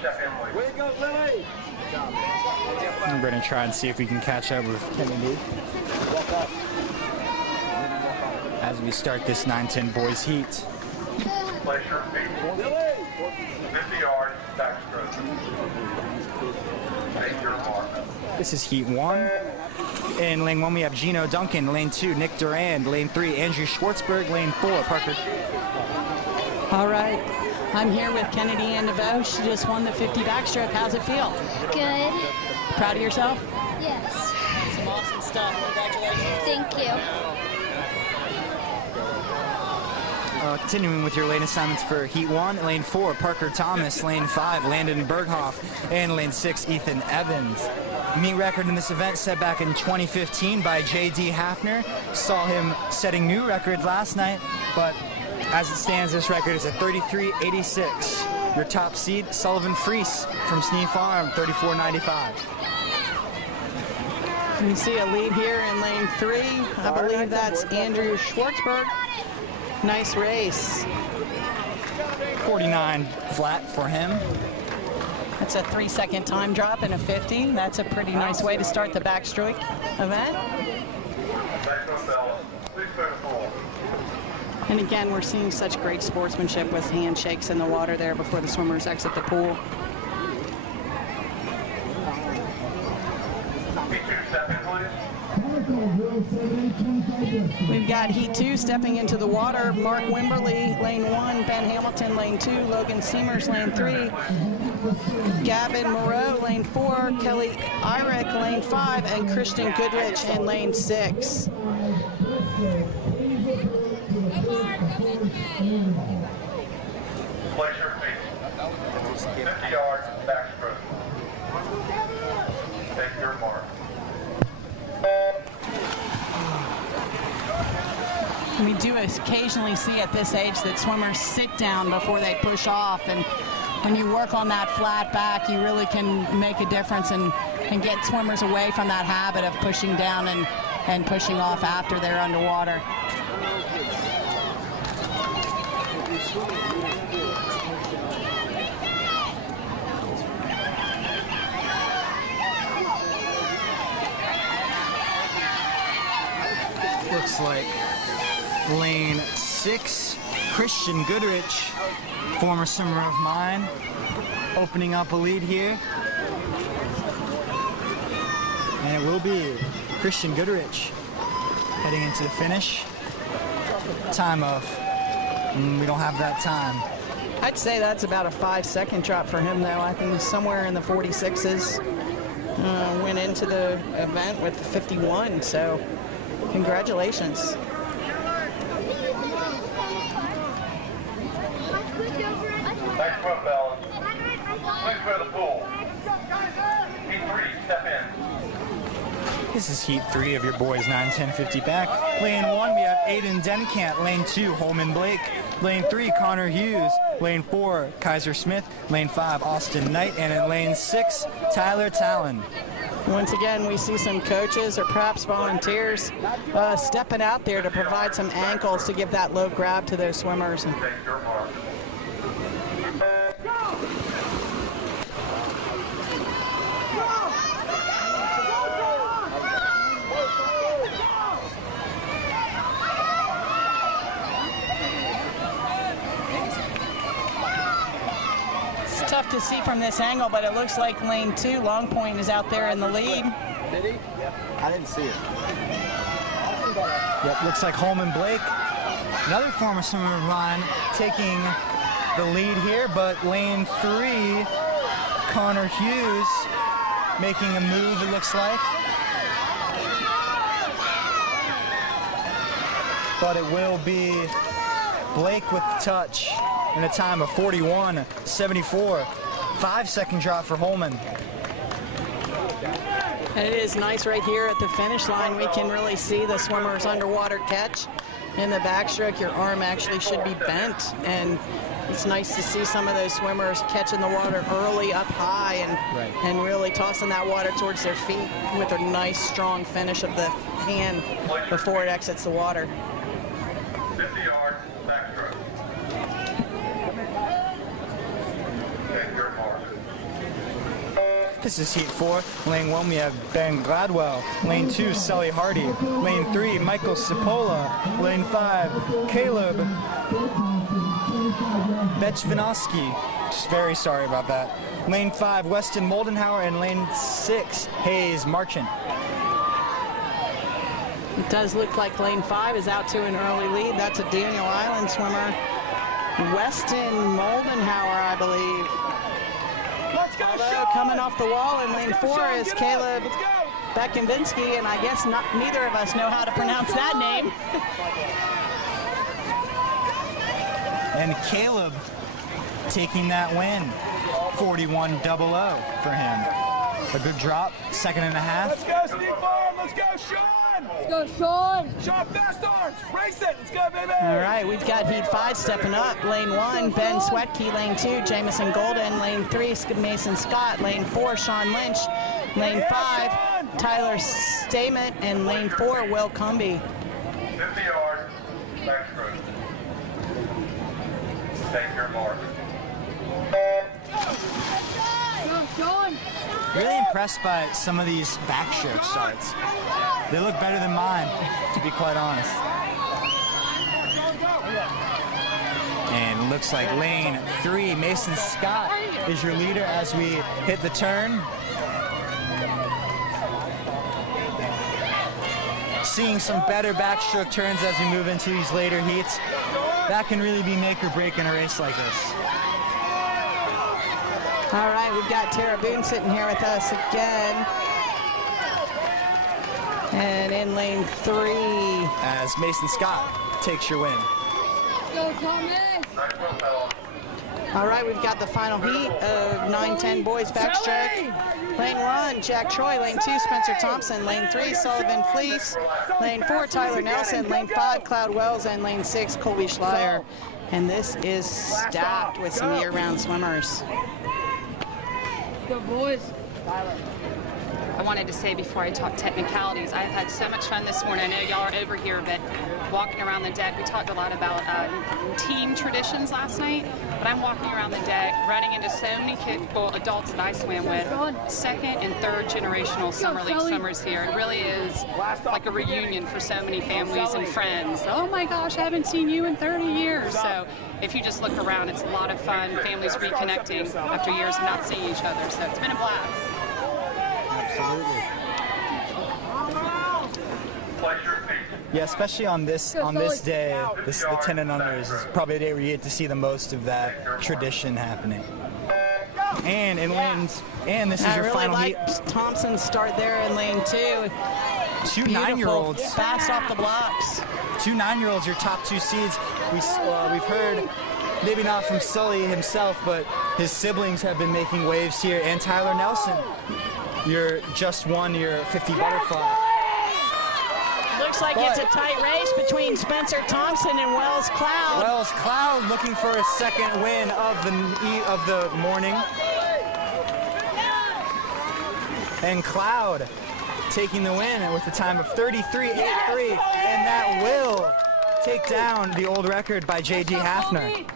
Way to go, Lily! We're going to try and see if we can catch up with Kennedy as we start this 9-10 boys heat. Place your feet. 50 yards, backstroke. Take your mark. This is heat 1. In lane 1, we have Gino Duncan. Lane 2, Nick Durand. Lane 3, Andrew Schwartzberg. Lane 4, Parker. All right. I'm here with Kennedy and DeVoe. She just won the 50 backstroke. How's it feel? Good. Proud of yourself? Yes. Some awesome stuff. Congratulations. Thank you. Continuing with your lane assignments for Heat 1, Lane 4, Parker Thomas. Lane 5, Landon Berghoff. And Lane 6, Ethan Evans. Meet record in this event set back in 2015 by J.D. Hafner. Saw him setting new records last night, but as it stands, this record is at 33.86. Your top seed, Sullivan Freese from Snee Farm, 34.95. You see a lead here in lane 3. I believe that's Andrew Schwartzberg. Nice race. 49 flat for him. That's a 3-second time drop in a 50. That's a pretty nice way to start the backstroke event. And again, we're seeing such great sportsmanship with handshakes in the water there before the swimmers exit the pool. We've got Heat 2 stepping into the water. Mark Wimberly, lane 1. Ben Hamilton, lane 2. Logan Seamers, lane 3. Gavin Moreau, lane 4. Kelly Irick, lane 5. And Christian Goodrich in lane 6. Place your feet. 50 yards, backstroke. Take your mark. We do occasionally see at this age that swimmers sit down before they push off, and when you work on that flat back, you really can make a difference and get swimmers away from that habit of pushing down and pushing off after they're underwater. Looks like lane 6, Christian Goodrich, former swimmer of mine, opening up a lead here. And it will be Christian Goodrich heading into the finish. Time of, we don't have that time. I'd say that's about a 5-second drop for him, though. I think somewhere in the 46s. Went into the event with 51, so congratulations. Nice swim, fellas. Please go to the pool. Heat 3, step in. This is Heat 3 of your boys 9-10 50 back. Lane 1, we have Aiden Denkant. Lane 2, Holman Blake. Lane 3, Connor Hughes. Lane 4, Kaiser Smith. Lane 5, Austin Knight. And in lane 6, Tyler Talon. Once again, we see some coaches or perhaps volunteers stepping out there to provide some ankles to give that low grab to those swimmers. Take your mark. Tough to see from this angle, but it looks like lane 2, Long Point, is out there in the lead. Did he? Yep. I didn't see it. Yep, looks like Holman Blake, another former swimmer of mine, taking the lead here, but lane 3, Connor Hughes, making a move, it looks like. But it will be Blake with the touch in a time of 41.74. 5-second drop for Holman. And it is nice right here at the finish line. We can really see the swimmer's underwater catch. In the backstroke, your arm actually should be bent, and it's nice to see some of those swimmers catching the water early up high and really tossing that water towards their feet with a nice strong finish of the hand before it exits the water. 50 yards, backstroke. Take your mark. This is heat 4. Lane 1, we have Ben Gladwell. Lane 2, Sully Hardy. Lane 3, Michael Cipolla. Lane 5, Caleb Bechvinovsky. Just very sorry about that. Lane 5, Weston Moldenhauer, and lane 6, Hayes Marchant. It does look like lane 5 is out to an early lead. That's a Daniel Island swimmer. Weston Moldenhauer, I believe. Let's go, Although coming off the wall in lane 4 is Caleb Bekinvinsky, and I guess neither of us know how to pronounce that name. And Caleb taking that win. 41-0 for him. A good drop, 2.5 seconds. Let's go, Steve Farm. Let's go, Sean. Let's go, Sean. Sean, fast arms. Race it. Let's go, baby. All right, we've got heat 5 stepping up. Lane 1, Ben Swetke. Lane 2, Jamison Golden. Lane 3, Mason Scott. Lane 4, Sean Lynch. Lane 5, Tyler Stamett. And lane 4, Will Cumby. 50 yards, backstroke. Take your mark. Sean. Really impressed by some of these backstroke starts. They look better than mine, to be quite honest. And looks like lane 3, Mason Scott is your leader as we hit the turn. Seeing some better backstroke turns as we move into these later heats. That can really be make or break in a race like this. All right, we've got Tara Boone sitting here with us again. And in lane 3, as Mason Scott takes your win. Go, Thomas. all right, we've got the final heat of 9-10 boys backstroke. Lane 1, Jack Troy. Lane 2, Spencer Thompson. Lane 3, Sullivan Fleece. Lane 4, Tyler Nelson. Lane 5, Cloud Wells. And lane 6, Colby Schleier. And this is stacked with some year-round swimmers. Go, boys. I wanted to say before I talk technicalities, I've had so much fun this morning. I know y'all are over here, but walking around the deck, we talked a lot about team traditions last night, but I'm walking around the deck, running into so many adults that I swam with, second and third generational summer league swimmers here. It really is like a reunion for so many families and friends. Oh my gosh, I haven't seen you in 30 years. So if you just look around, it's a lot of fun, families reconnecting after years of not seeing each other. So it's been a blast. Absolutely. Yeah, especially on this day, the 10 and unders is probably the day where you get to see the most of that tradition happening. And in lanes, and this is your final heat. I really like Thompson's start there in lane 2. Two Beautiful, 9-year-olds. fast off the blocks. 2 9-year-olds, your top 2 seeds. We've heard, maybe not from Sully himself, but his siblings have been making waves here. And Tyler Nelson, you just won your 50 butterfly. Looks like it's a tight race between Spencer Thompson and Wells Cloud. Wells Cloud looking for a second win of the morning. And Cloud taking the win with a time of 33.83, and that will take down the old record by J.D. Hafner.